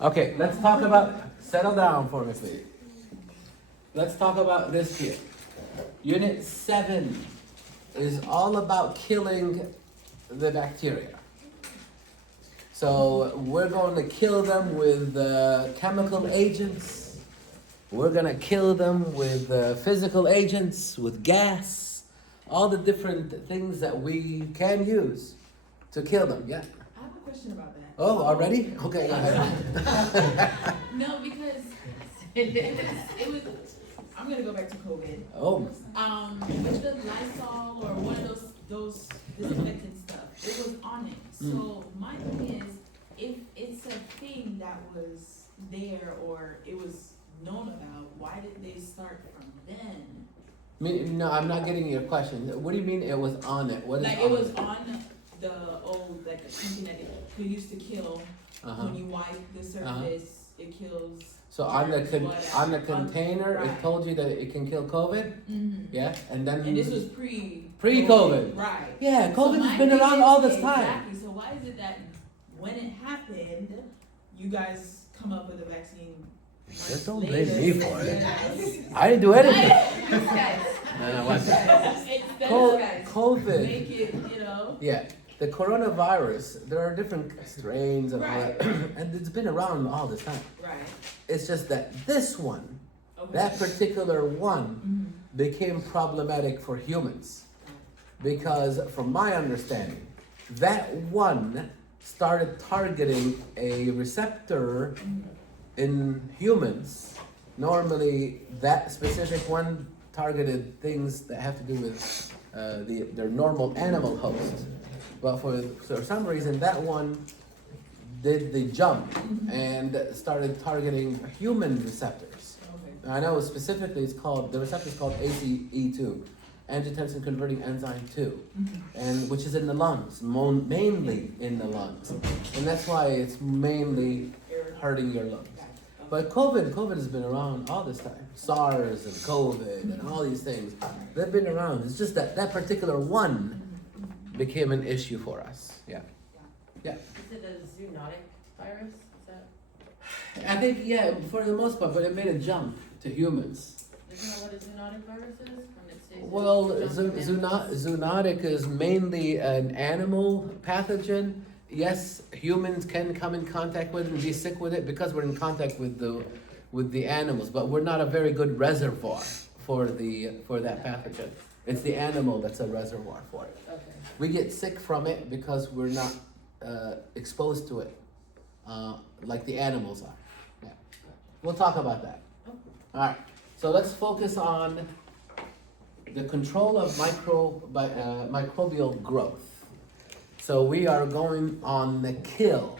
Okay, let's talk about, settle down for me, please. Let's talk about this here. Unit 7 is all about killing the bacteria. So we're going to kill them with chemical agents. We're going to kill them with physical agents, with gas, all the different things that we can use to kill them. Yeah? I have a question about that. Oh, already? Okay, go ahead. No, because it was, I'm gonna go back to COVID. Oh. With the Lysol or one of those disinfectant stuff, it was on it. So my thing is, if it's a thing that was there or it was known about, why did they start from then? No, I'm not getting your question. What do you mean it was on it? What is Like on it was on the old, like something that it could used to kill. When you wipe the surface, it kills. So on the container, right. it told you that it can kill COVID? Yeah, and then... And this was pre-COVID. Pre-COVID. Right. Yeah, So COVID has been around all this time. Exactly, so why is it that when it happened, you guys come up with a vaccine? Just don't blame me for it. I didn't do anything. This guys. No, what's that? Instead of COVID. make it, you know. Yeah, the coronavirus, there are different strains of Right. and it's been around all this time. Right. It's just that this one, Okay. that particular one, became problematic for humans. Because from my understanding, that one started targeting a receptor in humans. Normally, that specific one targeted things that have to do with their normal animal host. But for some reason, that one did the jump and started targeting human receptors. Okay. I know specifically the receptor is called ACE2, angiotensin converting enzyme 2, and which is in the lungs, mainly in the lungs. And that's why it's mainly hurting your lungs. But COVID has been around all this time. SARS and COVID and all these things, they've been around. It's just that particular one became an issue for us. Yeah. Yeah. Is it a zoonotic virus? Is that? I think, yeah, for the most part, but it made a jump to humans. Isn't that what a zoonotic virus is? When it stays Well, in zoonotic is mainly an animal pathogen. Yes, humans can come in contact with it and be sick with it because we're in contact with the animals, but we're not a very good reservoir for that pathogen. It's the animal that's a reservoir for it. Okay. We get sick from it because we're not exposed to it like the animals are. Yeah. We'll talk about that. All right. So let's focus on the control of microbial growth. So we are going on the kill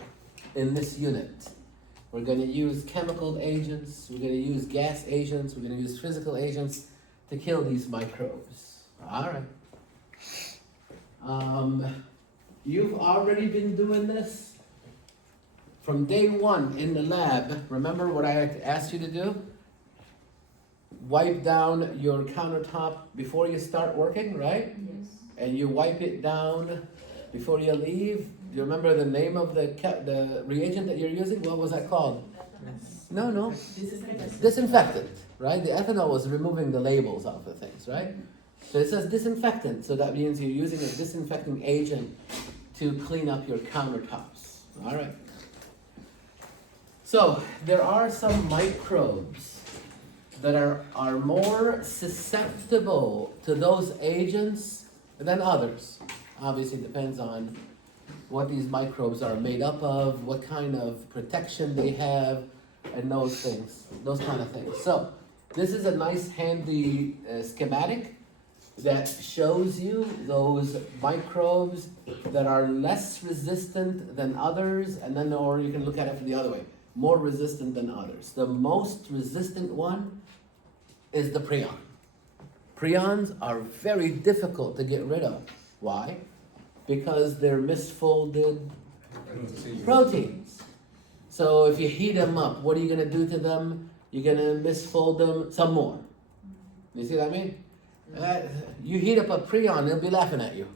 in this unit. We're going to use chemical agents, we're going to use gas agents, we're going to use physical agents to kill these microbes. All right. You've already been doing this from day one in the lab. Remember what I asked you to do? Wipe down your countertop before you start working, right? Yes. And you wipe it down before you leave. Do you remember the name of the reagent that you're using? What was that called? No. Disinfectant, right? The ethanol was removing the labels off the things, right? So it says disinfectant, so that means you're using a disinfecting agent to clean up your countertops. All right. So there are some microbes that are more susceptible to those agents than others. Obviously, it depends on what these microbes are made up of, what kind of protection they have, and those kind of things. So this is a nice handy schematic that shows you those microbes that are less resistant than others, and then, or you can look at it from the other way, more resistant than others. The most resistant one is the prion. Prions are very difficult to get rid of. Why? Because they're misfolded proteins. So if you heat them up, what are you going to do to them? You're going to misfold them some more. You see what I mean? You heat up a prion, they'll be laughing at you.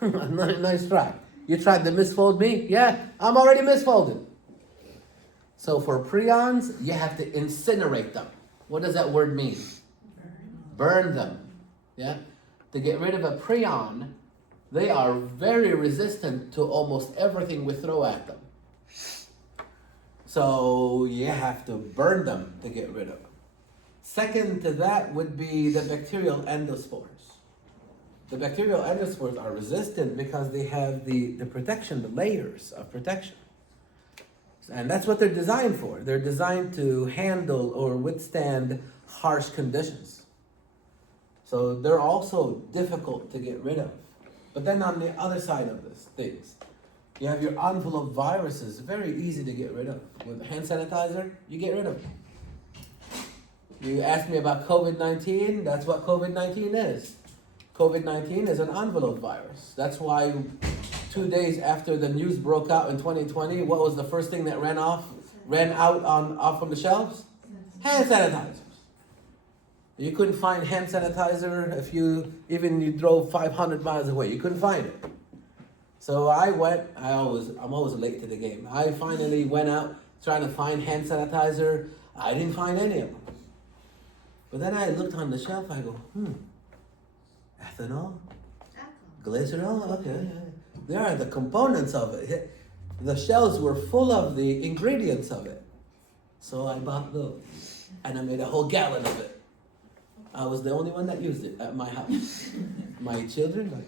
Nice try. You tried to misfold me? Yeah, I'm already misfolded. So for prions, you have to incinerate them. What does that word mean? Burn them. Yeah? To get rid of a prion, they are very resistant to almost everything we throw at them. So you have to burn them to get rid of them. Second to that would be the bacterial endospores. The bacterial endospores are resistant because they have the protection, the layers of protection. And that's what they're designed for. They're designed to handle or withstand harsh conditions. So they're also difficult to get rid of. But then on the other side of this things, you have your envelope viruses, very easy to get rid of. With hand sanitizer, you get rid of them. You asked me about COVID-19, that's what COVID-19 is. COVID-19 is an envelope virus. That's why 2 days after the news broke out in 2020, what was the first thing that ran off from the shelves? Hand sanitizers. You couldn't find hand sanitizer if you drove 500 miles away. You couldn't find it. So I'm always late to the game. I finally went out trying to find hand sanitizer. I didn't find any of them. But then I looked on the shelf, I go, ethanol? Glycerol? Okay. There are the components of it. The shelves were full of the ingredients of it. So I bought those. And I made a whole gallon of it. I was the only one that used it at my house. My children,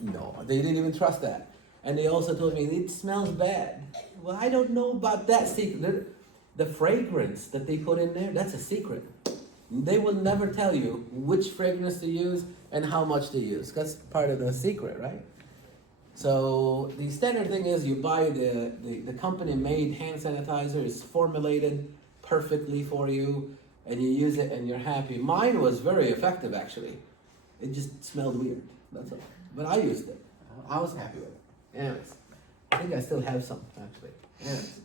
no, they didn't even trust that. And they also told me, it smells bad. Well, I don't know about that secret. The fragrance that they put in there, that's a secret. They will never tell you which fragrance to use and how much to use. That's part of the secret, right? So the standard thing is you buy the company-made hand sanitizer. It's formulated perfectly for you, and you use it and you're happy. Mine was very effective, actually. It just smelled weird, that's all. But I used it. I was happy with it. Anyways, I think I still have some, actually. Anyways.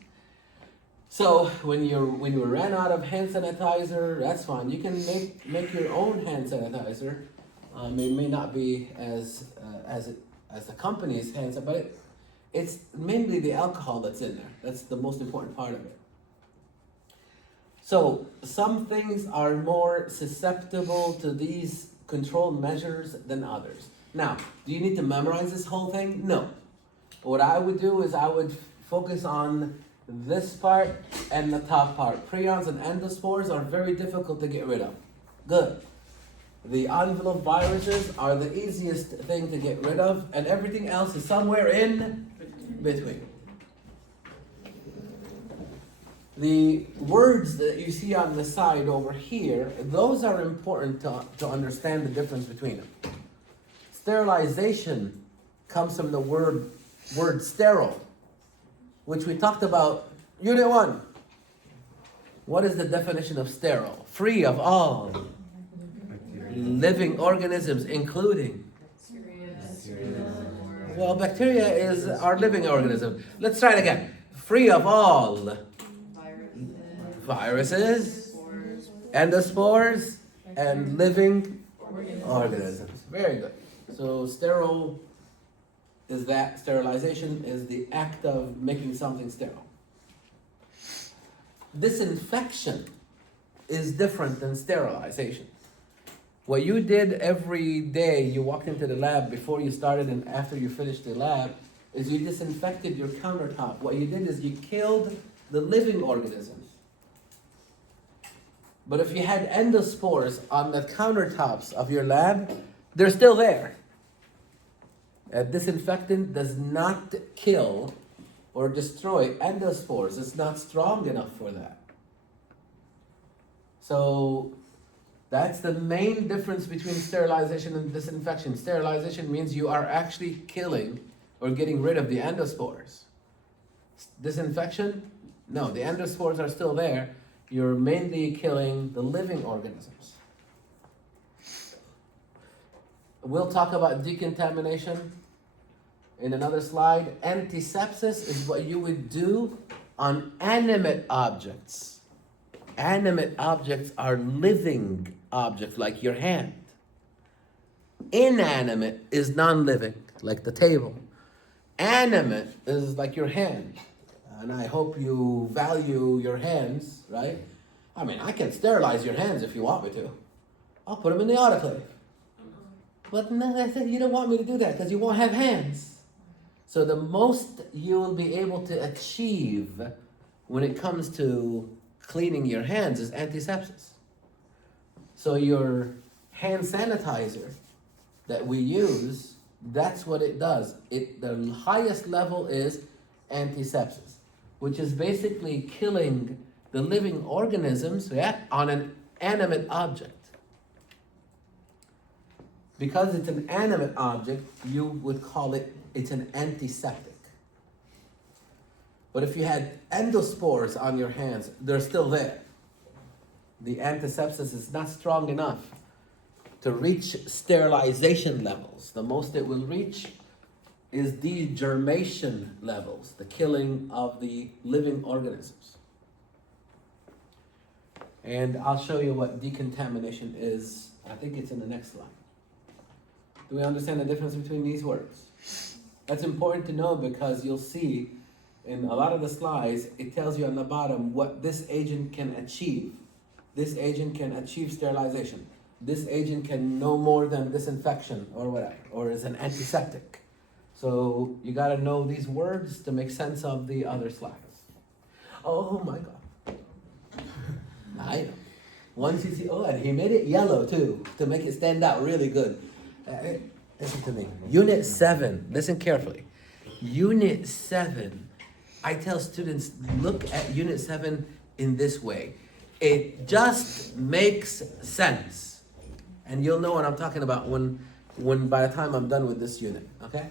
So when you ran out of hand sanitizer, that's fine. You can make your own hand sanitizer. It may not be as the company's hand sanitizer, but it's mainly the alcohol that's in there. That's the most important part of it. So some things are more susceptible to these control measures than others. Now, do you need to memorize this whole thing? No. What I would do is I would focus on this part and the top part. Prions and endospores are very difficult to get rid of. Good. The envelope viruses are the easiest thing to get rid of, and everything else is somewhere in between. The words that you see on the side over here, those are important to understand the difference between them. Sterilization comes from the word sterile, which we talked about, Unit 1. What is the definition of sterile? Free of all living organisms, including. Well, bacteria are living organisms. Let's try it again. Free of all viruses, endospores, and living organisms. Very good. So sterilization is the act of making something sterile. Disinfection is different than sterilization. What you did every day, you walked into the lab before you started and after you finished the lab, is you disinfected your countertop. What you did is you killed the living organisms. But if you had endospores on the countertops of your lab, they're still there. A disinfectant does not kill or destroy endospores. It's not strong enough for that. So that's the main difference between sterilization and disinfection. Sterilization means you are actually killing or getting rid of the endospores. Disinfection, no, the endospores are still there. You're mainly killing the living organisms. We'll talk about decontamination in another slide. Antisepsis is what you would do on animate objects. Animate objects are living objects, like your hand. Inanimate is non-living, like the table. Animate is like your hand. and I hope you value your hands, right? I mean, I can sterilize your hands if you want me to. I'll put them in the autoclave. But no, I said, you don't want me to do that because you won't have hands. So the most you will be able to achieve when it comes to cleaning your hands is antisepsis. So your hand sanitizer that we use, that's what it does. The highest level is antisepsis, which is basically killing the living organisms, yeah, on an animate object. Because it's an animate object, you would call it's an antiseptic. But if you had endospores on your hands, they're still there. The antisepsis is not strong enough to reach sterilization levels. The most it will reach is degermation levels, the killing of the living organisms. And I'll show you what decontamination is. I think it's in the next slide. Do we understand the difference between these words? That's important to know because you'll see in a lot of the slides, it tells you on the bottom what this agent can achieve. This agent can achieve sterilization. This agent can no more than disinfection or whatever, or is an antiseptic. So you gotta know these words to make sense of the other slides. Oh my God. I know. Once you see, oh, and he made it yellow too, to make it stand out really good. Listen to me. Unit 7, listen carefully. Unit 7, I tell students, look at Unit 7 in this way. It just makes sense. And you'll know what I'm talking about when by the time I'm done with this unit, okay?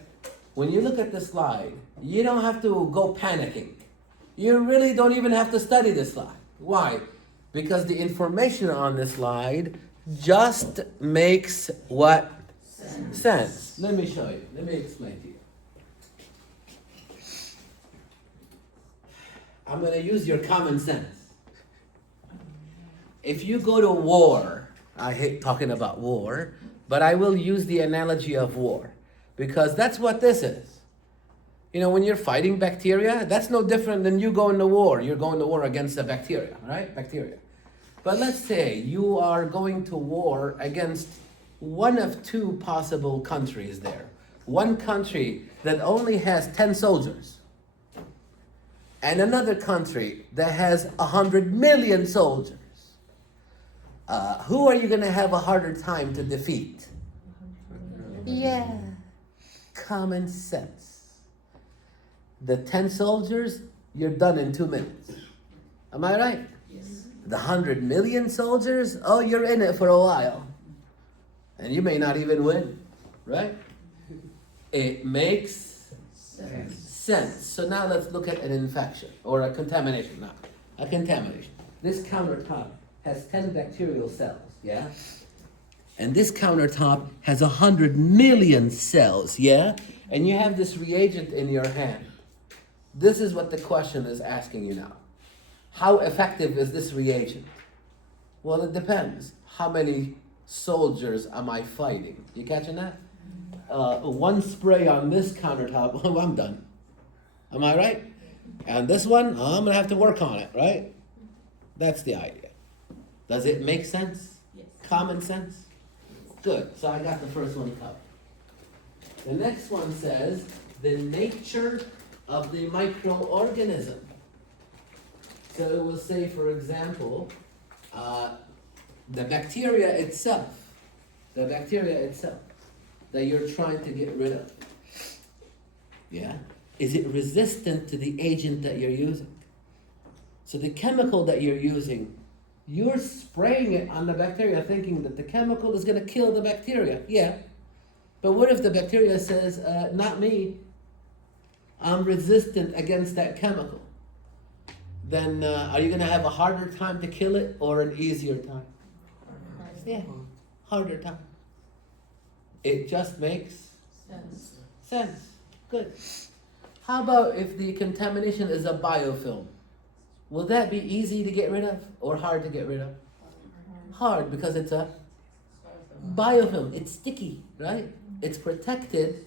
When you look at this slide, you don't have to go panicking. You really don't even have to study this slide. Why? Because the information on this slide just makes what? Sense. Let me show you. Let me explain to you. I'm going to use your common sense. If you go to war, I hate talking about war, but I will use the analogy of war because that's what this is. You know, when you're fighting bacteria, that's no different than you going to war. You're going to war against a bacteria, right? Bacteria. But let's say you are going to war against one of two possible countries there. One country that only has 10 soldiers, and another country that has 100 million soldiers. Who are you going to have a harder time to defeat? Yeah, common sense. The 10 soldiers, you're done in 2 minutes. Am I right? Yes. The 100 million soldiers, oh, you're in it for a while. And you may not even win, right? It makes sense. So now let's look at an infection or a contamination. Now, a contamination. This countertop has 10 bacterial cells, yeah? And this countertop has 100 million cells, yeah? And you have this reagent in your hand. This is what the question is asking you now. How effective is this reagent? Well, it depends. How many soldiers am I fighting? You catching that? One spray on this countertop, oh, I'm done. Am I right? And this one, I'm gonna have to work on it, right? That's the idea. Does it make sense? Yes. Common sense? Good, so I got the first one covered. The next one says, the nature of the microorganism. So it will say, for example, the bacteria itself that you're trying to get rid of, yeah? Is it resistant to the agent that you're using? So the chemical that you're using, you're spraying it on the bacteria thinking that the chemical is going to kill the bacteria. Yeah. But what if the bacteria says, not me, I'm resistant against that chemical? Then are you going to have a harder time to kill it or an easier time? Yeah, harder time. It just makes sense. Good. How about if the contamination is a biofilm? Will that be easy to get rid of or hard to get rid of? Hard, because it's a biofilm. It's sticky, right? It's protected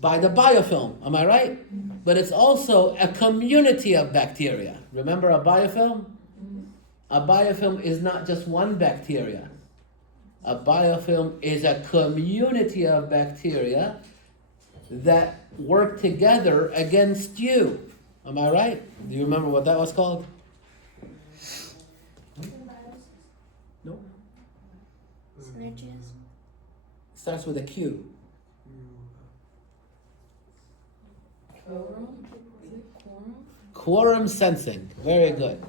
by the biofilm, am I right? But it's also a community of bacteria. Remember a biofilm? A biofilm is not just one bacteria. A biofilm is a community of bacteria that work together against you. Am I right? Do you remember what that was called? No? Synergism. Starts with a Q. Quorum? Is it quorum? Quorum sensing. Very good.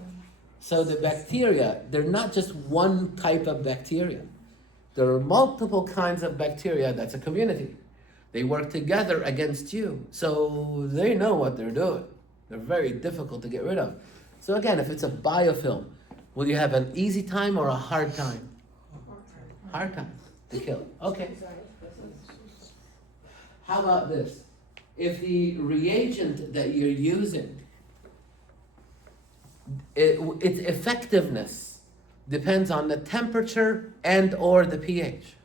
So the bacteria, they're not just one type of bacteria. There are multiple kinds of bacteria that's a community. They work together against you. So they know what they're doing. They're very difficult to get rid of. So again, if it's a biofilm, will you have an easy time or a hard time? Hard time to kill. Okay. How about this? If the reagent that you're using, its effectiveness depends on the temperature and or the pH.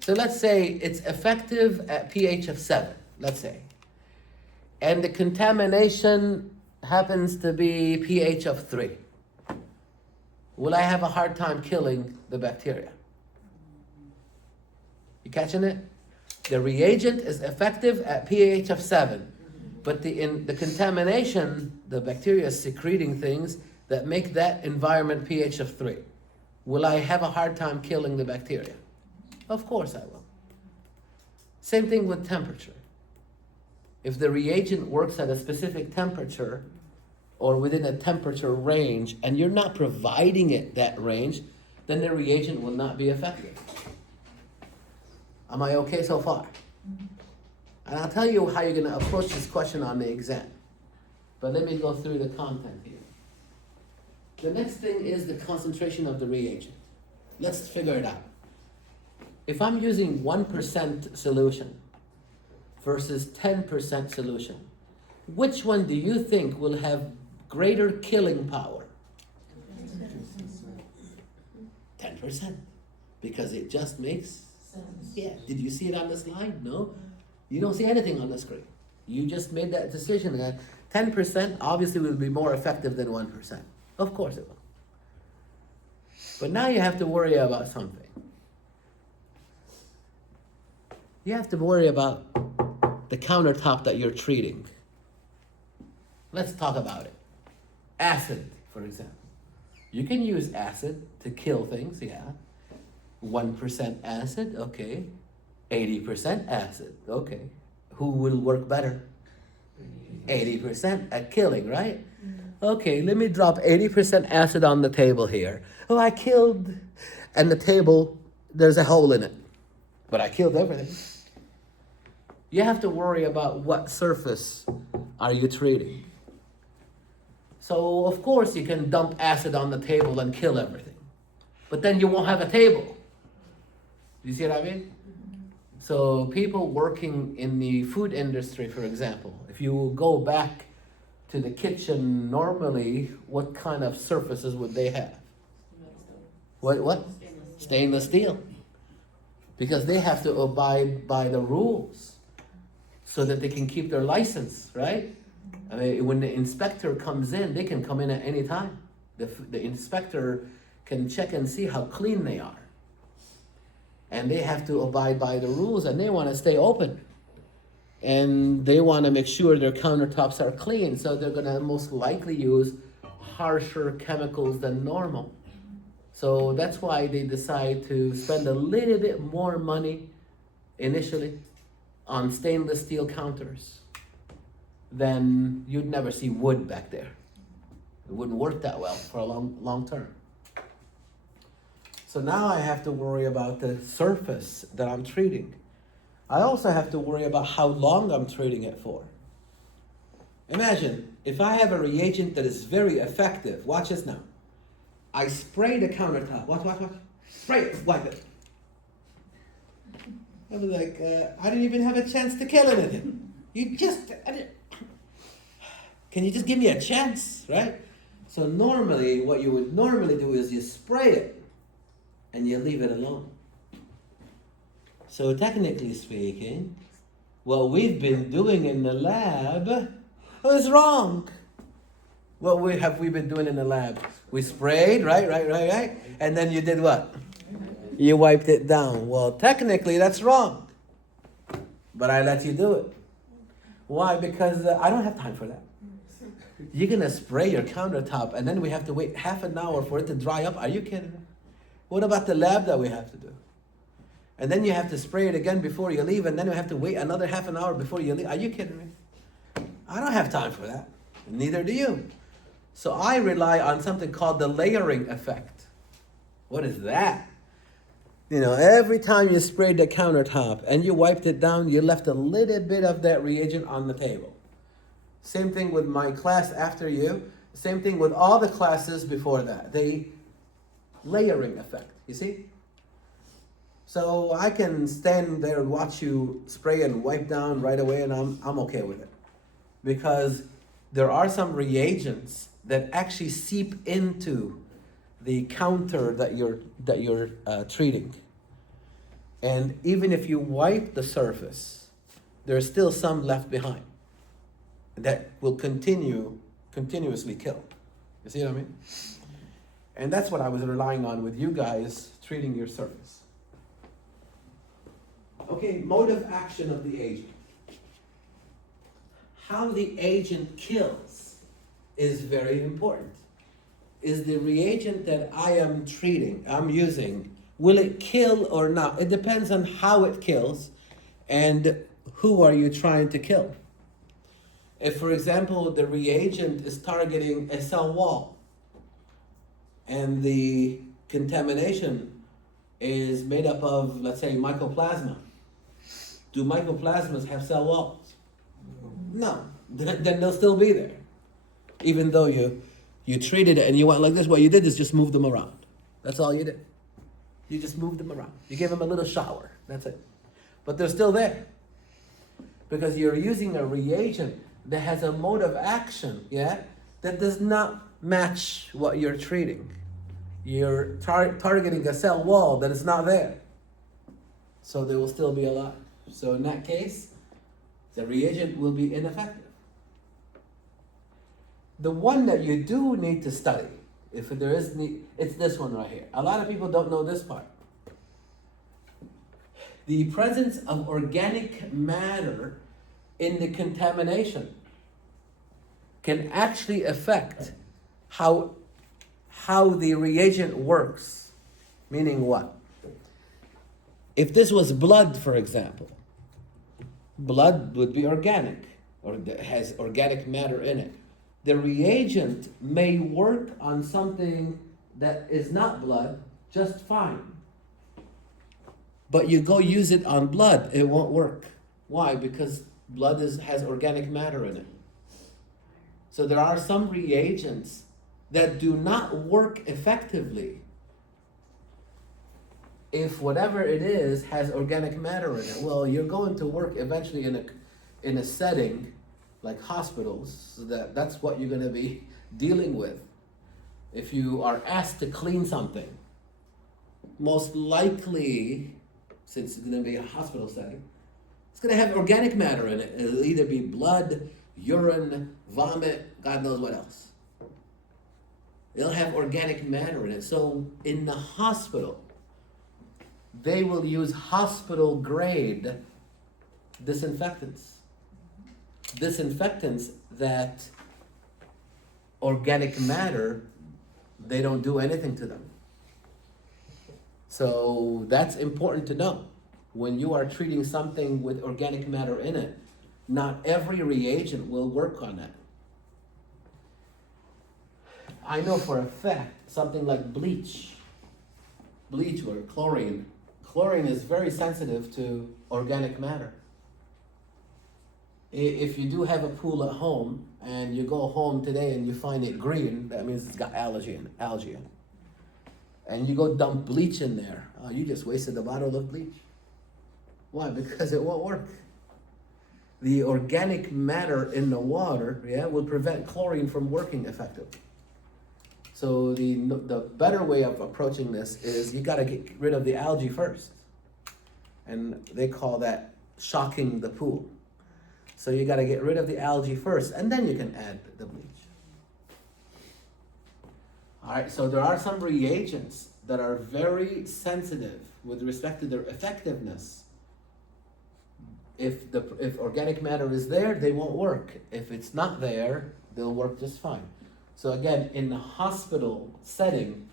So let's say it's effective at pH of 7, let's say. And the contamination happens to be pH of 3. Will I have a hard time killing the bacteria? You catching it? The reagent is effective at pH of 7, but in the contamination, the bacteria is secreting things that make that environment pH of 3. Will I have a hard time killing the bacteria? Of course I will. Same thing with temperature. If the reagent works at a specific temperature or within a temperature range and you're not providing it that range, then the reagent will not be effective. Am I okay so far? And I'll tell you how you're going to approach this question on the exam. But let me go through the content here. The next thing is the concentration of the reagent. Let's figure it out. If I'm using 1% solution versus 10% solution, which one do you think will have greater killing power? 10%. Because it just makes sense. Yeah. Did you see it on the slide? No. You don't see anything on the screen. You just made that decision that 10% obviously will be more effective than 1%. Of course it will. But now you have to worry about something. You have to worry about the countertop that you're treating. Let's talk about it. Acid, for example. You can use acid to kill things, yeah. 1% acid, okay. 80% acid, okay. Who will work better? 80% at killing, right? Okay, let me drop 80% acid on the table here. Oh, I killed. And the table, there's a hole in it. But I killed everything. You have to worry about what surface are you treating. So, of course, you can dump acid on the table and kill everything. But then you won't have a table. You see what I mean? So people working in the food industry, for example, if you go back to the kitchen normally, what kind of surfaces would they have? What? Stainless steel. Because they have to abide by the rules so that they can keep their license, right? I mean, when the inspector comes in, they can come in at any time. The inspector can check and see how clean they are. And they have to abide by the rules, and they want to stay open. And they want to make sure their countertops are clean, so they're going to most likely use harsher chemicals than normal. So that's why they decide to spend a little bit more money initially on stainless steel counters. Then you'd never see wood back there. It wouldn't work that well for a long term. So now I have to worry about the surface that I'm treating. I also have to worry about how long I'm treating it for. Imagine, if I have a reagent that is very effective, watch this now. I spray the countertop, watch. Spray it, wipe it. I was like, I didn't even have a chance to kill anything. Can you just give me a chance, right? So normally, what you would normally do is you spray it and you leave it alone. So technically speaking, what we've been doing in the lab was wrong. What have we been doing in the lab? We sprayed, right? And then you did what? You wiped it down. Well, technically that's wrong. But I let you do it. Why? Because I don't have time for that. You're gonna spray your countertop and then we have to wait half an hour for it to dry up. Are you kidding me? What about the lab that we have to do? And then you have to spray it again before you leave, and then you have to wait another half an hour before you leave. Are you kidding me? I don't have time for that. Neither do you. So I rely on something called the layering effect. What is that? You know, every time you sprayed the countertop and you wiped it down, you left a little bit of that reagent on the table. Same thing with my class after you. Same thing with all the classes before that. The layering effect, you see? So I can stand there and watch you spray and wipe down right away, and I'm okay with it. Because there are some reagents that actually seep into the counter that you're treating. And even if you wipe the surface, there's still some left behind that will continuously kill. You see what I mean? And that's what I was relying on with you guys treating your surface. Okay, mode of action of the agent. How the agent kills is very important. Is the reagent that I'm using, will it kill or not? It depends on how it kills and who are you trying to kill. If, for example, the reagent is targeting a cell wall and the contamination is made up of, let's say, mycoplasma. Do mycoplasmas have cell walls? No. Then they'll still be there. Even though you treated it and you went like this, what you did is just move them around. That's all you did. You just moved them around. You gave them a little shower. That's it. But they're still there. Because you're using a reagent that has a mode of action, that does not match what you're treating. You're targeting a cell wall that is not there. So they will still be alive. So in that case, the reagent will be ineffective. The one that you do need to study, if there is need, it's this one right here. A lot of people don't know this part. The presence of organic matter in the contamination can actually affect how the reagent works. Meaning what? If this was blood, for example, blood would be organic, or has organic matter in it. The reagent may work on something that is not blood just fine. But you go use it on blood, it won't work. Why? Because blood has organic matter in it. So there are some reagents that do not work effectively if whatever it is has organic matter in it. Well, you're going to work eventually in a setting like hospitals, so that's what you're going to be dealing with. If you are asked to clean something, most likely, since it's going to be a hospital setting, it's going to have organic matter in it. It'll either be blood, urine, vomit, God knows what else. It'll have organic matter in it. So in the hospital, they will use hospital grade disinfectants. Disinfectants that organic matter, they don't do anything to them. So that's important to know. When you are treating something with organic matter in it, not every reagent will work on that. I know for a fact something like bleach or chlorine. Chlorine is very sensitive to organic matter. If you do have a pool at home and you go home today and you find it green, that means it's got algae in it. And you go dump bleach in there, you just wasted a bottle of bleach. Why? Because it won't work. The organic matter in the water, will prevent chlorine from working effectively. So the better way of approaching this is you got to get rid of the algae first. And they call that shocking the pool. So you gotta get rid of the algae first, and then you can add the bleach. All right, so there are some reagents that are very sensitive with respect to their effectiveness. If organic matter is there, they won't work. If it's not there, they'll work just fine. So again, in the hospital setting,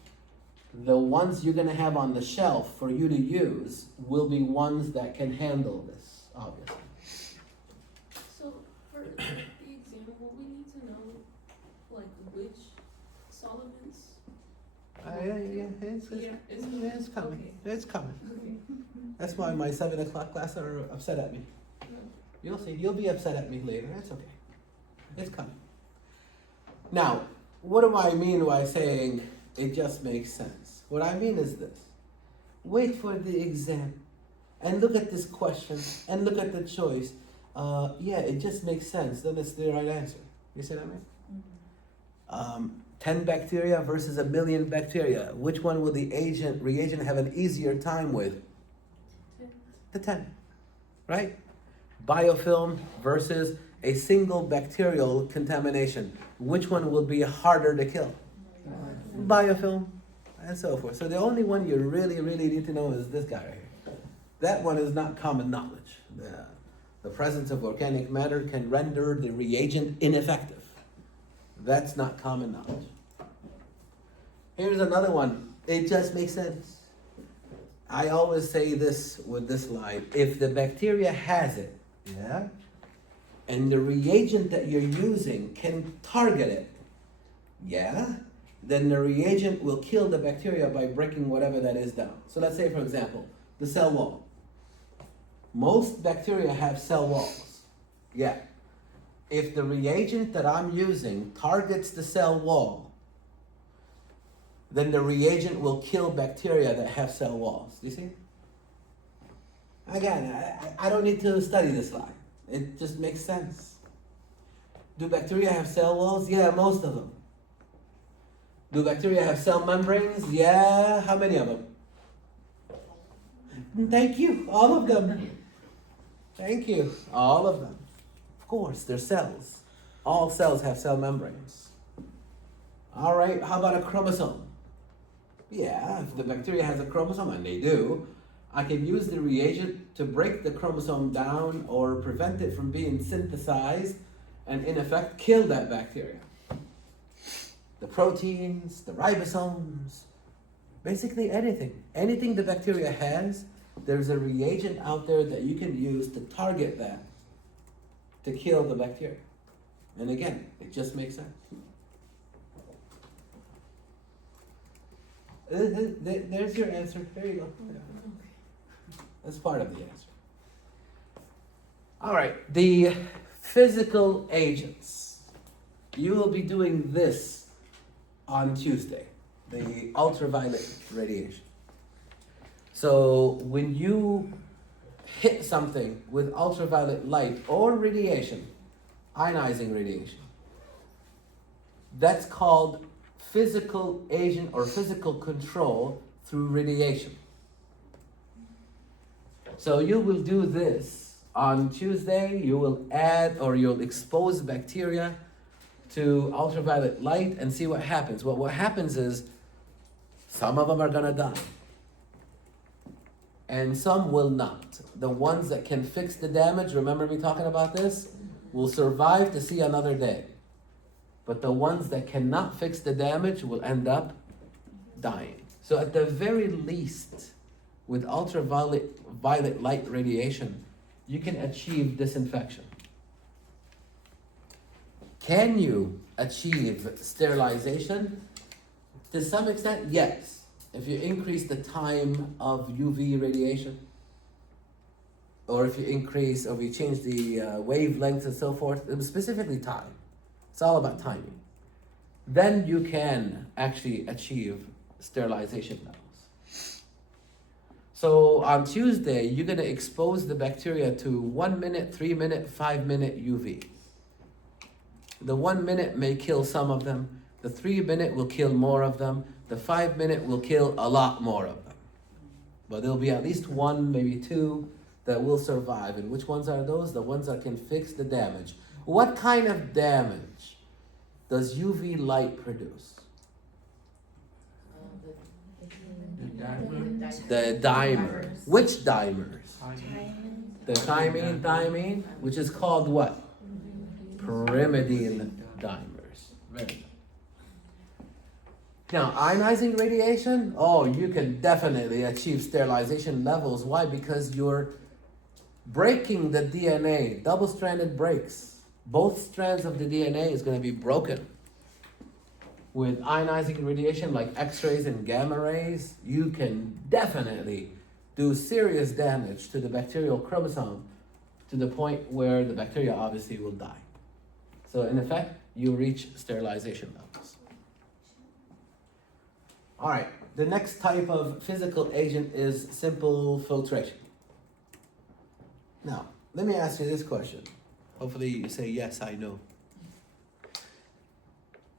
the ones you're gonna have on the shelf for you to use will be ones that can handle this, obviously. So for the example, we need to know like which solvents. It's coming. Okay. It's coming. Okay. That's why my 7 o'clock class are upset at me. You'll see. You'll be upset at me later. That's okay. It's coming. Now, what do I mean by saying it just makes sense? What I mean is this. Wait for the exam and look at this question and look at the choice. Yeah, it just makes sense. Then it's the right answer. You see what I mean? 10 bacteria versus 1 million bacteria. Which one will the reagent have an easier time with? The 10, right? Biofilm versus a single bacterial contamination. Which one will be harder to kill? Biofilm, and so forth. So the only one you really, really need to know is this guy right here. That one is not common knowledge. The presence of organic matter can render the reagent ineffective. That's not common knowledge. Here's another one. It just makes sense. I always say this with this line. If the bacteria has it, yeah, and the reagent that you're using can target it, yeah, then the reagent will kill the bacteria by breaking whatever that is down. So let's say, for example, the cell wall. Most bacteria have cell walls. Yeah. If the reagent that I'm using targets the cell wall, then the reagent will kill bacteria that have cell walls. Do you see? Again, I don't need to study this line. It just makes sense. Do bacteria have cell walls? Yeah, most of them. Do bacteria have cell membranes? Yeah, how many of them? Thank you, all of them. Thank you, all of them. Of course, they're cells. All cells have cell membranes. All right, how about a chromosome? Yeah, if the bacteria has a chromosome, and they do, I can use the reagent to break the chromosome down or prevent it from being synthesized and in effect kill that bacteria. The proteins, the ribosomes, basically anything. Anything the bacteria has, there's a reagent out there that you can use to target that, to kill the bacteria. And again, it just makes sense. There's your answer. There you go. That's part of the answer. All right, the physical agents. You will be doing this on Tuesday, the ultraviolet radiation. So when you hit something with ultraviolet light or radiation, ionizing radiation, that's called physical agent or physical control through radiation. So you will do this on Tuesday. You will add or you'll expose bacteria to ultraviolet light and see what happens. Well, what happens is some of them are gonna die and some will not. The ones that can fix the damage, remember me talking about this, will survive to see another day. But the ones that cannot fix the damage will end up dying. So at the very least, with violet light radiation, you can achieve disinfection. Can you achieve sterilization? To some extent, yes. If you increase the time of UV radiation, or if you increase, or if you change the wavelengths and so forth, specifically time. It's all about timing. Then you can actually achieve sterilization levels. So on Tuesday, you're gonna expose the bacteria to 1 minute, 3 minute, 5 minute UV. The 1 minute may kill some of them. The 3 minute will kill more of them. The 5 minute will kill a lot more of them. But there'll be at least 1, maybe 2 that will survive. And which ones are those? The ones that can fix the damage. What kind of damage does UV light produce? The dimer. Which dimers? The thymine, which is called what? Pyrimidine dimers. Very good. Now, ionizing radiation, oh, you can definitely achieve sterilization levels. Why? Because you're breaking the DNA, double-stranded breaks. Both strands of the DNA is going to be broken. With ionizing radiation like X-rays and gamma rays, you can definitely do serious damage to the bacterial chromosome to the point where the bacteria obviously will die. So in effect, you reach sterilization levels. All right, the next type of physical agent is simple filtration. Now, let me ask you this question. Hopefully you say, yes, I know.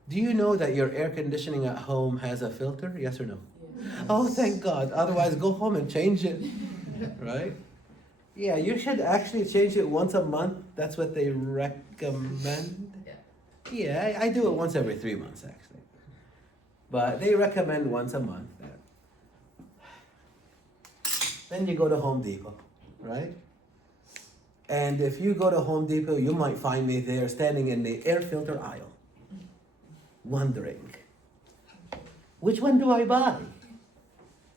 Do you know that your air conditioning at home has a filter? Yes or no? Yes. Oh, thank God. Otherwise, go home and change it. Right? Yeah, you should actually change it once a month. That's what they recommend. Yeah, I do it once every 3 months, actually. But they recommend once a month. Then you go to Home Depot, right? And if you go to Home Depot, you might find me there standing in the air filter aisle, wondering, which one do I buy?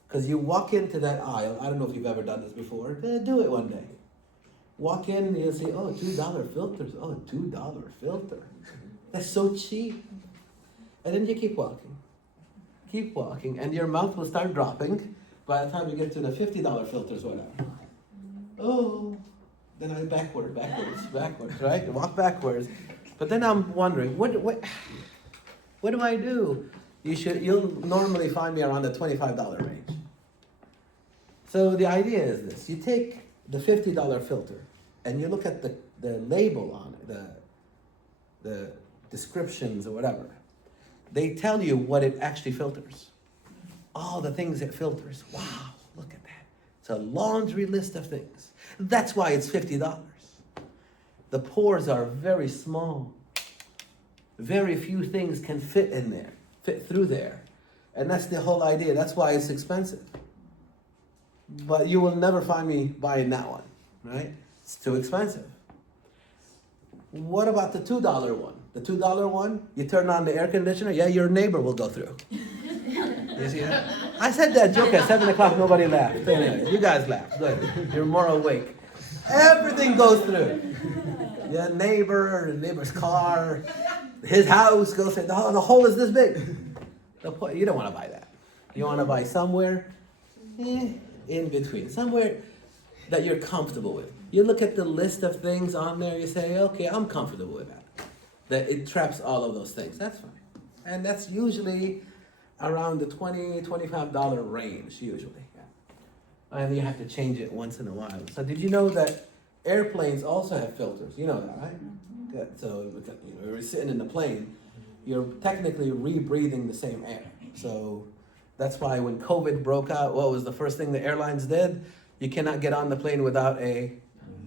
Because you walk into that aisle, I don't know if you've ever done this before, do it one day. Walk in and you'll see, oh, $2 filters, oh, $2 filter. That's so cheap. And then you keep walking, and your mouth will start dropping by the time you get to the $50 filters, whatever. Oh, then I backwards, right? Walk backwards. But then I'm wondering, what do I do? You'll normally find me around the $25 range. So the idea is this: you take the $50 filter and you look at the label on it, the descriptions or whatever. They tell you what it actually filters. All the things it filters. Wow, look at that. It's a laundry list of things. That's why it's $50. The pores are very small. Very few things can fit through there. And that's the whole idea. That's why it's expensive. But you will never find me buying that one, right? It's too expensive. What about the $2 one? The $2 one, you turn on the air conditioner, yeah, your neighbor will go through. You see that? I said that joke at 7 o'clock, nobody laughed. Anyway, you guys laughed, good. You're more awake. Everything goes through. The neighbor's car, his house goes through. The hole is this big. You don't want to buy that. You want to buy somewhere in between, somewhere that you're comfortable with. You look at the list of things on there, you say, okay, I'm comfortable with that. That it traps all of those things. That's fine. And that's usually around the $20, $25 range, usually. Yeah. And you have to change it once in a while. So did you know that airplanes also have filters? You know that, right? Mm-hmm. Good. So when you're sitting in the plane, you're technically rebreathing the same air. So that's why when COVID broke out, what was the first thing the airlines did? You cannot get on the plane without a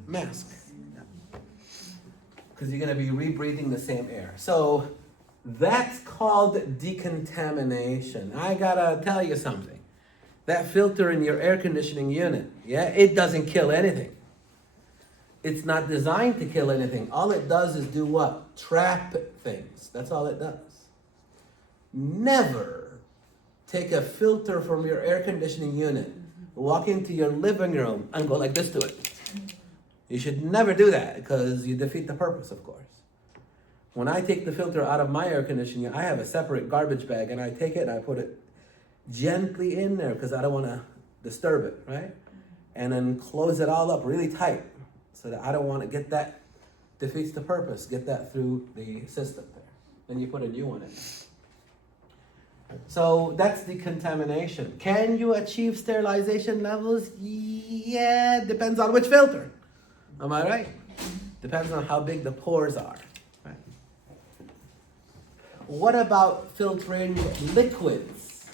mask. Because you're going to be rebreathing the same air. So that's called decontamination. I gotta tell you something. That filter in your air conditioning unit, yeah, it doesn't kill anything. It's not designed to kill anything. All it does is do what? Trap things. That's all it does. Never take a filter from your air conditioning unit, walk into your living room, and go like this to it. You should never do that because you defeat the purpose, of course. When I take the filter out of my air conditioning, I have a separate garbage bag and I take it and I put it gently in there because I don't want to disturb it, right? And then close it all up really tight so that I don't want to get that, defeats the purpose, get that through the system there. Then you put a new one in. So that's decontamination. Can you achieve sterilization levels? Yeah, depends on which filter. Am I right? Depends on how big the pores are. Right? What about filtering liquids?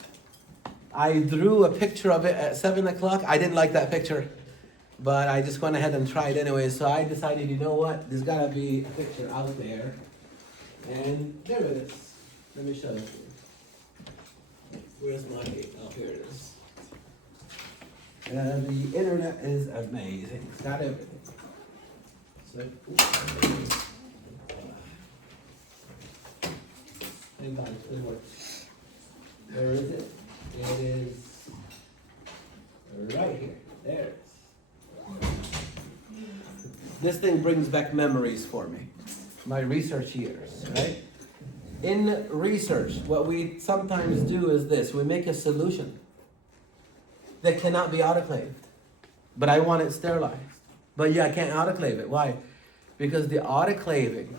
I drew a picture of it at 7 o'clock. I didn't like that picture. but I just went ahead and tried anyway. So I decided, you know what? There's gotta be a picture out there, and there it is. Let me show you. Where's my? Oh, here it is. The internet is amazing. It's got everything. So, hang on, it works. Where is it? It is right here. There it is. This thing brings back memories for me. My research years, right? In research, what we sometimes do is this. We make a solution that cannot be autoclaved. But I want it sterilized. But yeah, I can't autoclave it. Why? Because the autoclaving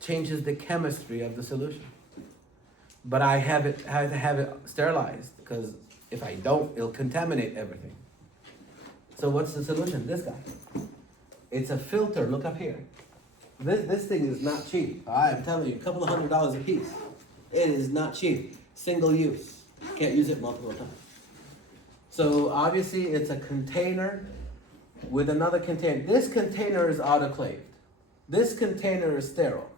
changes the chemistry of the solution. But I have to have it sterilized, because if I don't, it'll contaminate everything. So what's the solution? This guy. It's a filter. Look up here. This thing is not cheap. I'm telling you, a couple of $100 a piece. It is not cheap. Single use. Can't use it multiple times. So obviously it's a container with another container. This container is autoclaved. This container is sterile.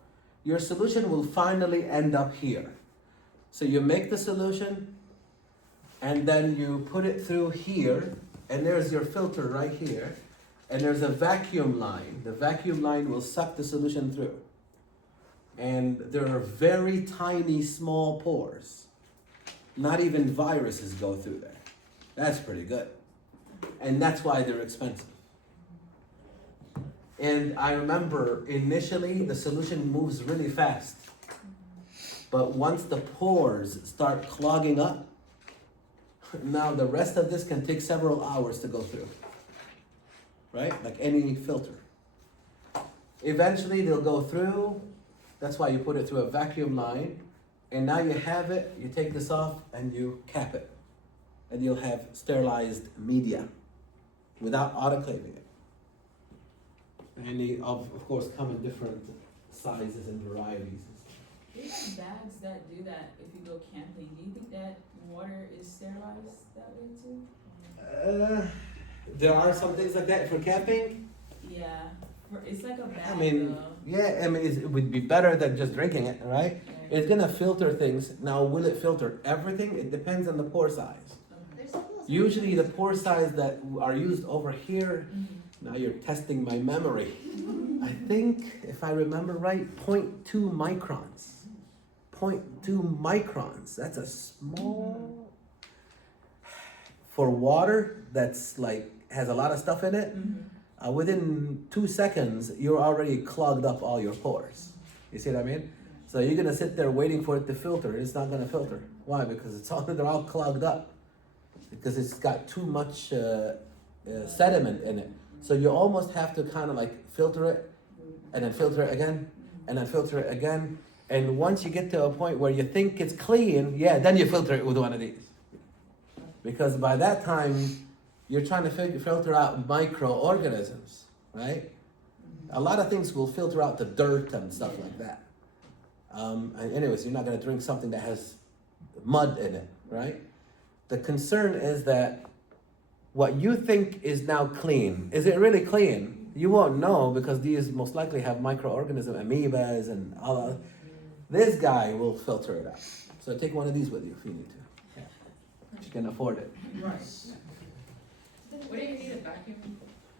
Your solution will finally end up here. So you make the solution, and then you put it through here, and there's your filter right here, and there's a vacuum line. The vacuum line will suck the solution through. And there are very tiny, small pores. Not even viruses go through there. That's pretty good. And that's why they're expensive. And I remember initially the solution moves really fast. But once the pores start clogging up, now the rest of this can take several hours to go through. Right? Like any filter. Eventually they'll go through. That's why you put it through a vacuum line. And now you have it, you take this off and you cap it. And you'll have sterilized media without autoclaving it. And they, of course, come in different sizes and varieties. They have bags that do that if you go camping. Do you think that water is sterilized that way too? There are some things like that for camping. Yeah, it's like a bag. I mean, yeah, I mean, it would be better than just drinking it, right? Right. It's gonna filter things. Now, will it filter everything? It depends on the pore size. Usually the pore size that are used over here, now you're testing my memory. I think, if I remember right, 0.2 microns. 0.2 microns, that's a small, for water that's like, has a lot of stuff in it, within 2 seconds, you're already clogged up all your pores. You see what I mean? So you're gonna sit there waiting for it to filter, it's not gonna filter. Why? Because they're all clogged up. Because it's got too much sediment in it. So you almost have to kind of like filter it, and then filter it again, and then filter it again. And once you get to a point where you think it's clean, yeah, then you filter it with one of these. Because by that time, you're trying to filter out microorganisms, right? A lot of things will filter out the dirt and stuff like that. And anyways, you're not gonna drink something that has mud in it, right? The concern is that what you think is now clean, is it really clean? You won't know, because these most likely have microorganisms, amoebas and all that. This guy will filter it out. So take one of these with you if you need to. Yeah. If you can afford it. Right. Wouldn't you need a vacuum?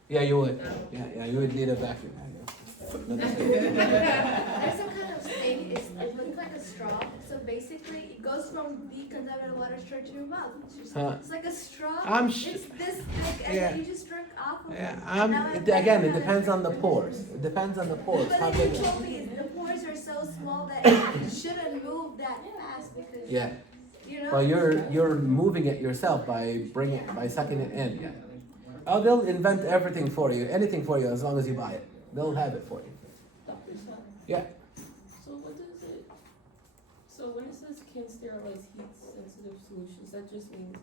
Yeah, you would. Yeah, you would need a vacuum. There's some kind of thing, it's like kind of straw. So basically, it goes from the contaminated water straight to your mouth. It's like a straw. It's this thick, and then you just drink off of it. Yeah, again, it depends on the pores. It depends on the pores. But How then big you it told me the pores are so small that it shouldn't move that fast because Yeah. you know. Well, you're moving it yourself by sucking it in. Yeah. Oh, they'll invent everything for you, anything for you, as long as you buy it. They'll have it for you. Dr. Saad, Yeah. so what does it, so when it says can sterilize heat sensitive solutions, that just means,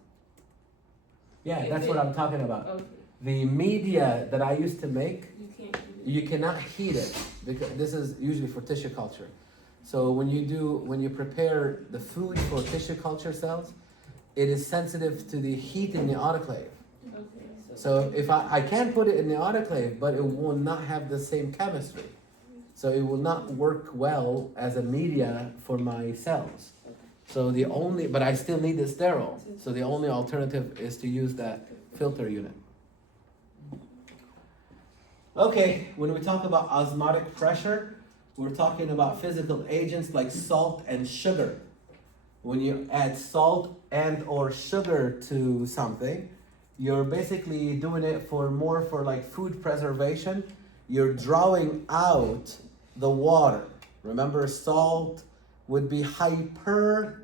Yeah, that's what I'm talking about. okay, The media that I used to make, you can't heat it. you cannot heat it, because this is usually for tissue culture. So when you prepare the food for tissue culture cells, it is sensitive to the heat in the autoclave. Okay, so So if I can put it in the autoclave, but it will not have the same chemistry. So it will not work well as a media for my cells. So but I still need it sterile. So the only alternative is to use that filter unit. Okay, when we talk about osmotic pressure, we're talking about physical agents like salt and sugar. When you add salt and or sugar to something, you're basically doing it for like food preservation. You're drawing out the water. Remember, salt would be hypertonic.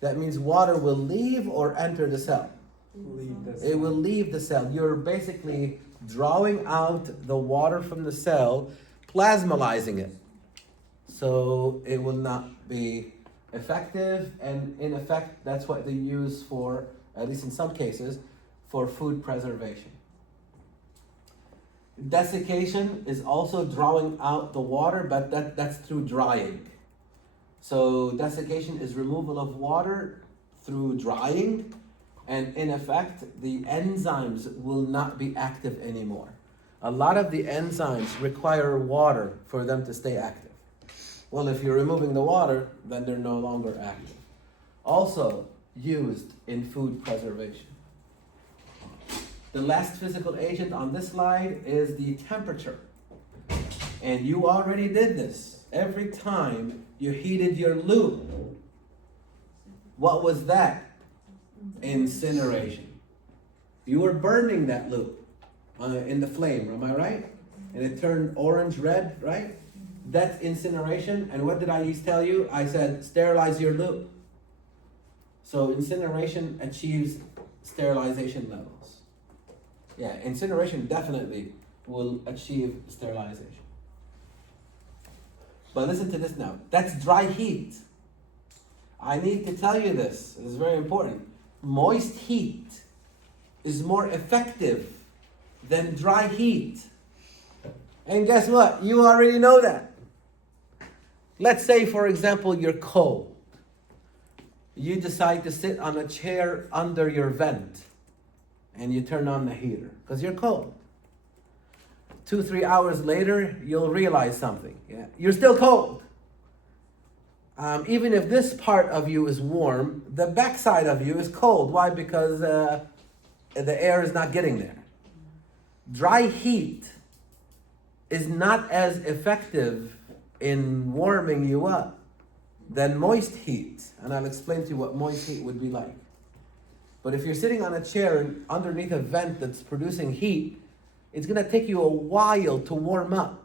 That means water will leave or enter the cell. It will leave the cell. You're basically drawing out the water from the cell, plasmolyzing it. So it will not be effective, and in effect, that's what they use for, at least in some cases, for food preservation. Desiccation is also drawing out the water, but that's through drying. So desiccation is removal of water through drying, and in effect, the enzymes will not be active anymore. A lot of the enzymes require water for them to stay active. Well, if you're removing the water, then they're no longer active. Also used in food preservation. The last physical agent on this slide is the temperature. And you already did this. Every time you heated your lube, what was that? Incineration. You were burning that lube in the flame, am I right? And it turned orange red, right? That's incineration. And what did I used to tell you? I said, sterilize your lube. So incineration achieves sterilization levels. Yeah, incineration definitely will achieve sterilization. But listen to this now. That's dry heat. I need to tell you this. It's very important. Moist heat is more effective than dry heat. And guess what? You already know that. Let's say, for example, you're cold. You decide to sit on a chair under your vent and you turn on the heater because you're cold. 2-3 hours later, you'll realize something. Yeah, you're still cold. Even if this part of you is warm, the backside of you is cold. Why? Because the air is not getting there. Dry heat is not as effective in warming you up than moist heat. And I'll explain to you what moist heat would be like. But if you're sitting on a chair underneath a vent that's producing heat, it's going to take you a while to warm up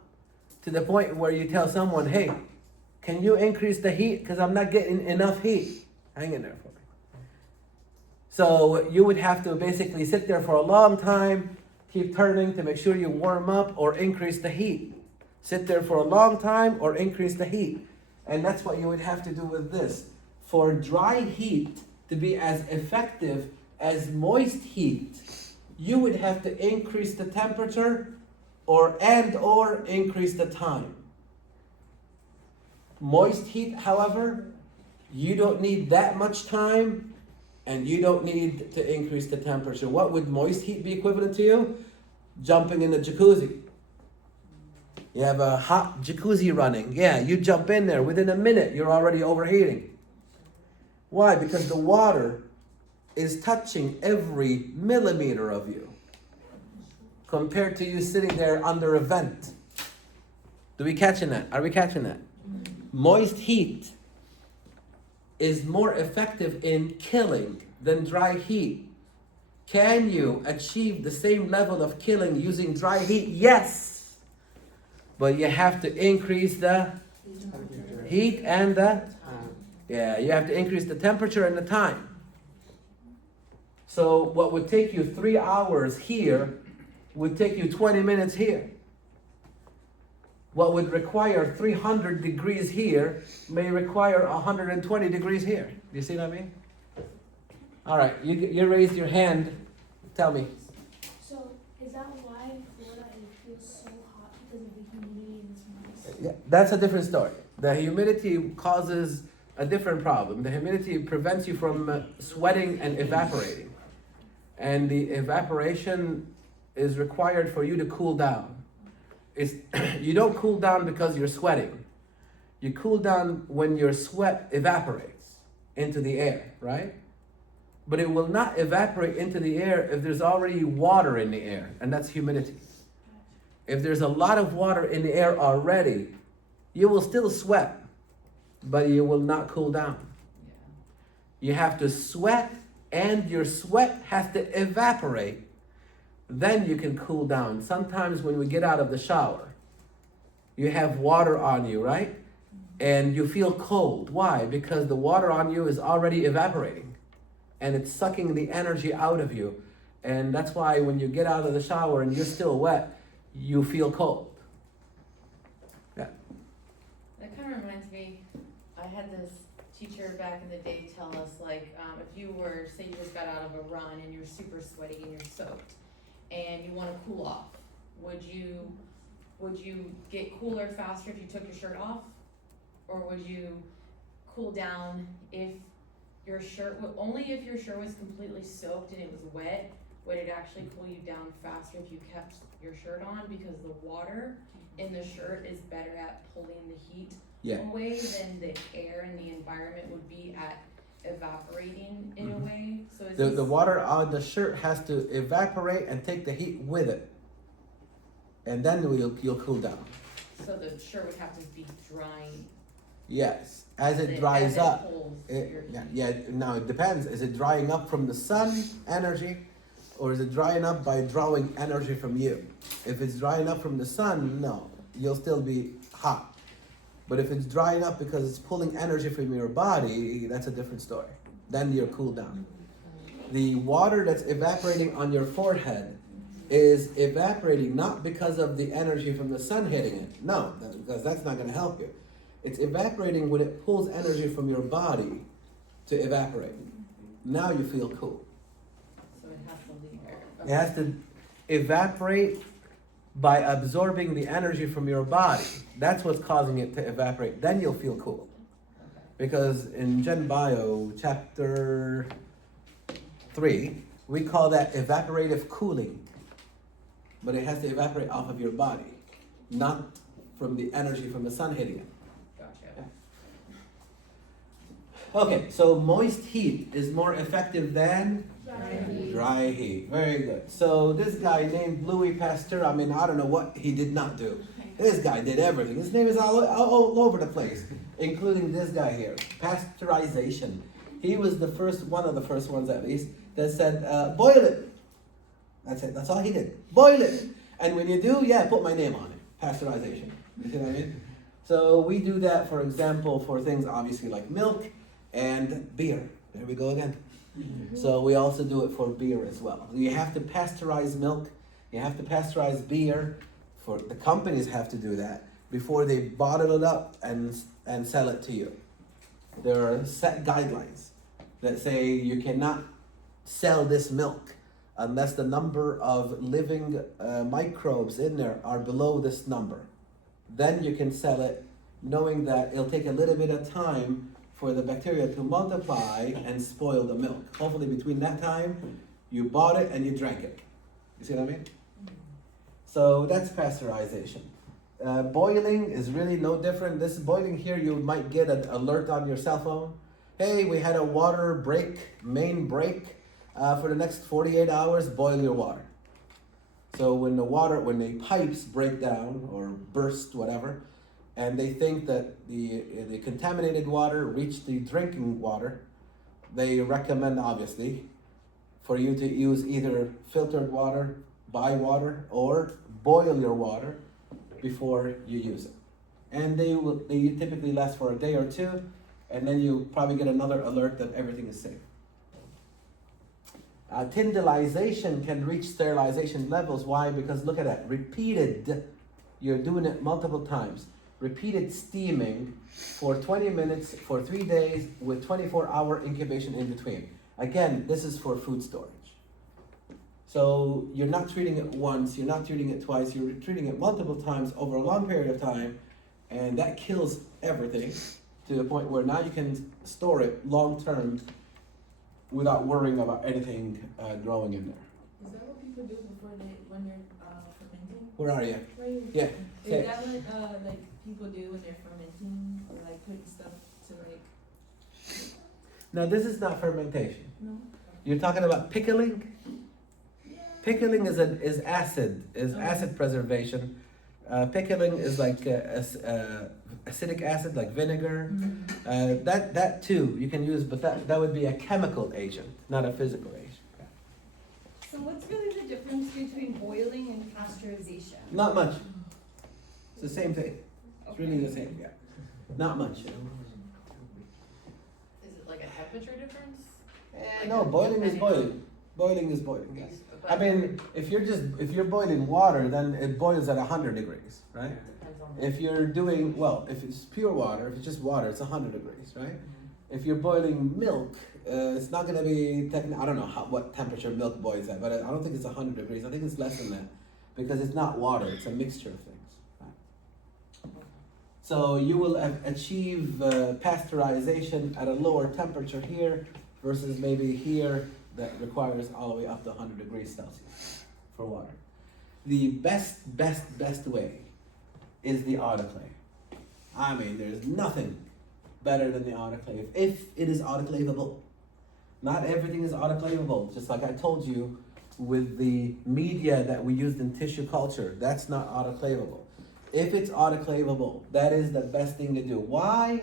to the point where you tell someone, hey, can you increase the heat? Because I'm not getting enough heat. Hang in there for me. So you would have to basically sit there for a long time, keep turning to make sure you warm up or increase the heat. Sit there for a long time or increase the heat. And that's what you would have to do with this. For dry heat to be as effective as moist heat, you would have to increase the temperature or increase the time. Moist heat, however, you don't need that much time and you don't need to increase the temperature. What would moist heat be equivalent to you? Jumping in the jacuzzi. You have a hot jacuzzi running. Yeah, you jump in there. Within a minute, you're already overheating. Why? Because the water is touching every millimeter of you compared to you sitting there under a vent. Are we catching that? Moist heat is more effective in killing than dry heat. Can you achieve the same level of killing using dry heat? Yes. But you have to increase the heat and you have to increase the temperature and the time. So what would take you 3 hours here would take you 20 minutes here. What would require 300 degrees here may require 120 degrees here. Do you see what I mean? All right, you raised your hand. Tell me. So, is that why in Florida it feels so hot because of the humidity in this month? Yeah, that's a different story. The humidity causes a different problem. The humidity prevents you from sweating and evaporating. And the evaporation is required for you to cool down. It's, you don't cool down because you're sweating. You cool down when your sweat evaporates into the air, right? But it will not evaporate into the air if there's already water in the air, and that's humidity. If there's a lot of water in the air already, you will still sweat, but you will not cool down. You have to sweat, and your sweat has to evaporate. Then you can cool down. Sometimes when we get out of the shower, you have water on you, right? And you feel cold. Why? Because the water on you is already evaporating, and it's sucking the energy out of you. And that's why when you get out of the shower and you're still wet, you feel cold. Yeah. That kind of reminds me, I had this teacher back in the day tell us, like, if you were, say you just got out of a run and you're super sweaty and you're soaked and you want to cool off, would you get cooler faster if you took your shirt off? Or would you cool down if your shirt, only if your shirt was completely soaked and it was wet, would it actually cool you down faster if you kept your shirt on, because the water in the shirt is better at pulling the heat away than the air and the environment would be at evaporating in a way. So is The water on the shirt has to evaporate and take the heat with it, and then you'll cool down. So the shirt would have to be drying. Yes, as it dries up. Now it depends. Is it drying up from the sun energy, or is it drying up by drawing energy from you? If it's drying up from the sun, no, you'll still be hot. But if it's drying up because it's pulling energy from your body, that's a different story. Then you're cooled down. The water that's evaporating on your forehead is evaporating not because of the energy from the sun hitting it. No, because that's not going to help you. It's evaporating when it pulls energy from your body to evaporate. Now you feel cool. So it has to leave air. It has to evaporate by absorbing the energy from your body. That's what's causing it to evaporate. Then you'll feel cool. Because in Gen Bio, chapter 3, we call that evaporative cooling. But it has to evaporate off of your body, not from the energy from the sun hitting it. Gotcha. Okay, so moist heat is more effective than Right. dry heat. Very good. So this guy named Louis Pasteur, I mean, I don't know what he did not do. This guy did everything. His name is all over the place, including this guy here, pasteurization. He was the first, one of the first ones at least, that said, boil it. That's it. That's all he did. Boil it. And when you do, put my name on it. Pasteurization. You see what I mean? So we do that, for example, for things obviously like milk and beer. There we go again. So we also do it for beer as well. You have to pasteurize milk. You have to pasteurize beer. For the companies have to do that before they bottle it up and sell it to you. There are set guidelines that say you cannot sell this milk unless the number of living microbes in there are below this number. Then you can sell it knowing that it'll take a little bit of time for the bacteria to multiply and spoil the milk. Hopefully between that time, you bought it and you drank it. You see what I mean? So that's pasteurization. Boiling is really no different. This boiling here, you might get an alert on your cell phone. Hey, we had a water break, main break. For the next 48 hours, boil your water. So when the pipes break down or burst, whatever, and they think that the contaminated water reached the drinking water, they recommend, obviously, for you to use either filtered water, buy water, or boil your water before you use it. And they typically last for a day or two, and then you probably get another alert that everything is safe. Tyndallization can reach sterilization levels. Why? Because look at that. Repeated, you're doing it multiple times. Repeated steaming for 20 minutes for 3 days with 24-hour incubation in between. Again, this is for food storage. So you're not treating it once, you're not treating it twice, you're treating it multiple times over a long period of time, and that kills everything to the point where now you can store it long term without worrying about anything growing in there. Is that what people do when they're fermenting? Where are you? Right. Yeah. Is Okay. that what like people do when they're fermenting or like putting stuff to like? Now this is not fermentation. No. You're talking about pickling. Pickling is acid preservation. Pickling is like acidic acid, like vinegar. That too you can use, but that would be a chemical agent, not a physical agent. So what's really the difference between boiling and pasteurization? Not much. It's the same thing. It's really the same. Yeah. Not much. Is it like a temperature difference? No, boiling is boiling. Boiling is boiling. Yes. I mean, if you're boiling water, then it boils at 100 degrees, right? Depends on If you're doing, well, if it's pure water, if it's just water, it's 100 degrees, right? If you're boiling milk, it's not going to be, I don't know what temperature milk boils at, but I don't think it's 100 degrees. I think it's less than that because it's not water, it's a mixture of things. Right? So you will achieve pasteurization at a lower temperature here versus maybe here that requires all the way up to 100 degrees Celsius for water. The best way is the autoclave. I mean, there's nothing better than the autoclave if it is autoclavable. Not everything is autoclavable. Just like I told you with the media that we used in tissue culture, that's not autoclavable. If it's autoclavable, that is the best thing to do. Why?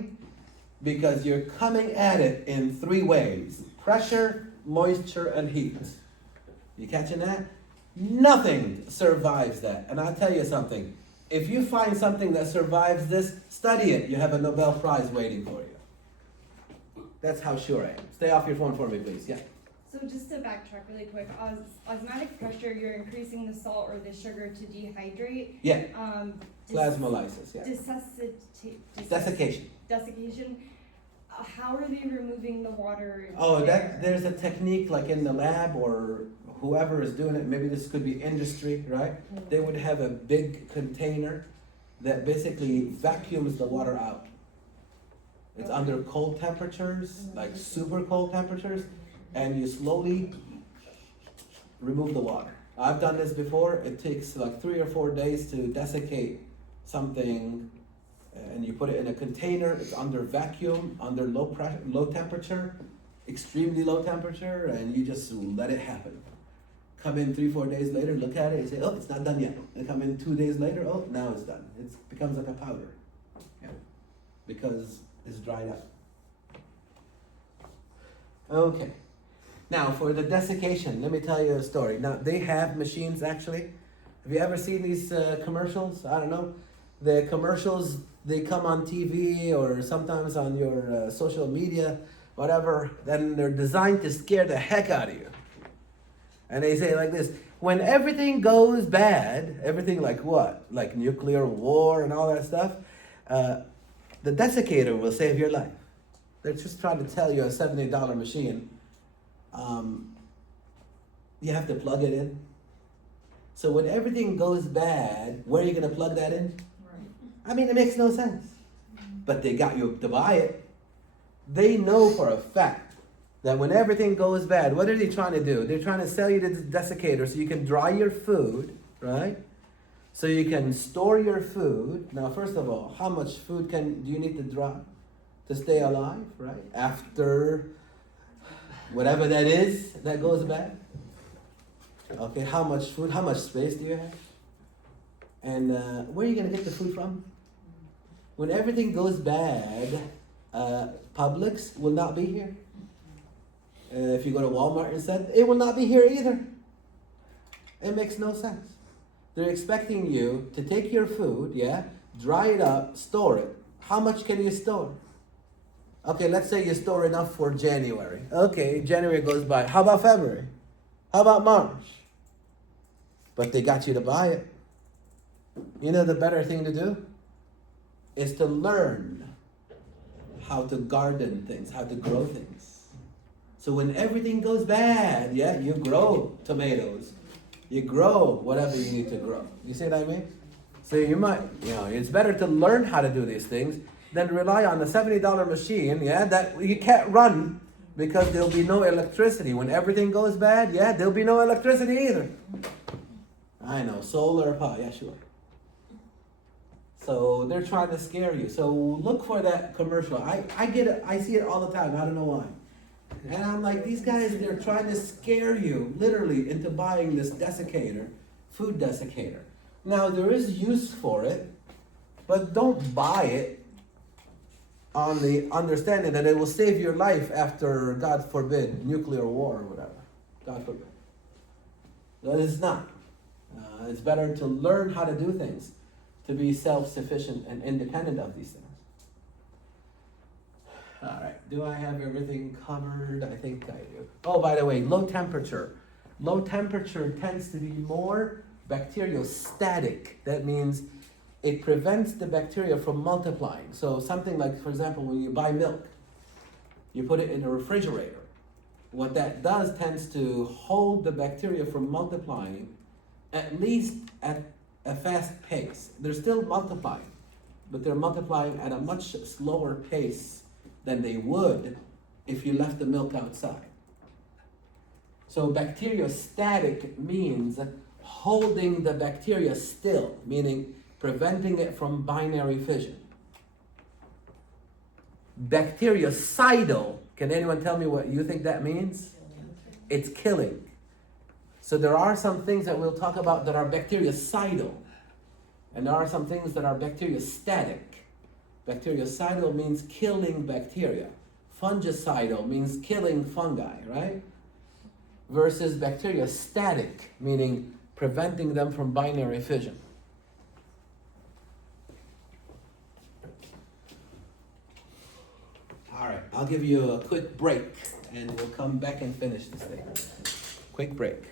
Because you're coming at it in 3 ways: pressure, moisture, and heat. You catching that? Nothing survives that. And I'll tell you something. If you find something that survives this, study it. You have a Nobel Prize waiting for you. That's how sure I am. Stay off your phone for me, please. Yeah. So just to backtrack really quick, osmotic pressure, you're increasing the salt or the sugar to dehydrate. Yeah. Des- Plasmolysis. Yeah. Desiccation. Desiccation. How are they removing the water? Oh, there's a technique like in the lab or whoever is doing it. Maybe this could be industry, right? They would have a big container that basically vacuums the water out. It's under cold temperatures, like super cold temperatures, and you slowly remove the water. I've done this before. It takes like 3 or 4 days to desiccate something, and you put it in a container. It's under vacuum, under low pressure, low temperature, extremely low temperature, and you just let it happen. Come in 3-4 days later, look at it, and say, oh, it's not done yet. And come in 2 days later, oh, now it's done. It becomes like a powder, yeah, because it's dried up. Okay. Now for the desiccation, let me tell you a story. Now they have machines actually. Have you ever seen these commercials? I don't know. The commercials, they come on TV or sometimes on your social media, whatever. Then they're designed to scare the heck out of you. And they say like this: when everything goes bad, everything like what? Like nuclear war and all that stuff, the desiccator will save your life. They're just trying to tell you a $70 machine. You have to plug it in. So when everything goes bad, where are you going to plug that in? Right. I mean, it makes no sense. But they got you to buy it. They know for a fact that when everything goes bad, what are they trying to do? They're trying to sell you the desiccator so you can dry your food, right? So you can store your food. Now, first of all, how much food do you need to dry to stay alive, right? After whatever that is that goes bad. Okay, how much food, how much space do you have? And where are you going to get the food from? When everything goes bad, Publix will not be here. If you go to Walmart instead, it will not be here either. It makes no sense. They're expecting you to take your food, yeah, dry it up, store it. How much can you store? Okay, let's say you store enough for January. Okay, January goes by. How about February? How about March? But they got you to buy it. You know the better thing to do is to learn how to garden things, how to grow things. So when everything goes bad, yeah, you grow tomatoes. You grow whatever you need to grow. You see what I mean? So you might, it's better to learn how to do these things than rely on a $70 machine, yeah, that you can't run because there'll be no electricity. When everything goes bad, yeah, there'll be no electricity either. I know, solar power, yeah, sure. So they're trying to scare you. So look for that commercial. I get it, I see it all the time, I don't know why. And I'm like, these guys, they're trying to scare you, literally, into buying this desiccator, food desiccator. Now, there is use for it, but don't buy it on the understanding that it will save your life after, God forbid, nuclear war or whatever. God forbid. That is not. It's better to learn how to do things, to be self-sufficient and independent of these things. All right, do I have everything covered? I think I do. Oh, by the way, low temperature. Low temperature tends to be more bacteriostatic. That means it prevents the bacteria from multiplying. So something like, for example, when you buy milk, you put it in a refrigerator. What that does tends to hold the bacteria from multiplying, at least at a fast pace. They're still multiplying, but they're multiplying at a much slower pace than they would if you left the milk outside. So bacteriostatic means holding the bacteria still, meaning preventing it from binary fission. Bactericidal, can anyone tell me what you think that means? It's killing. So there are some things that we'll talk about that are bactericidal, and there are some things that are bacteriostatic. Bactericidal means killing bacteria. Fungicidal means killing fungi, right? Versus bacteriostatic, meaning preventing them from binary fission. All right, I'll give you a quick break and we'll come back and finish this thing. Quick break.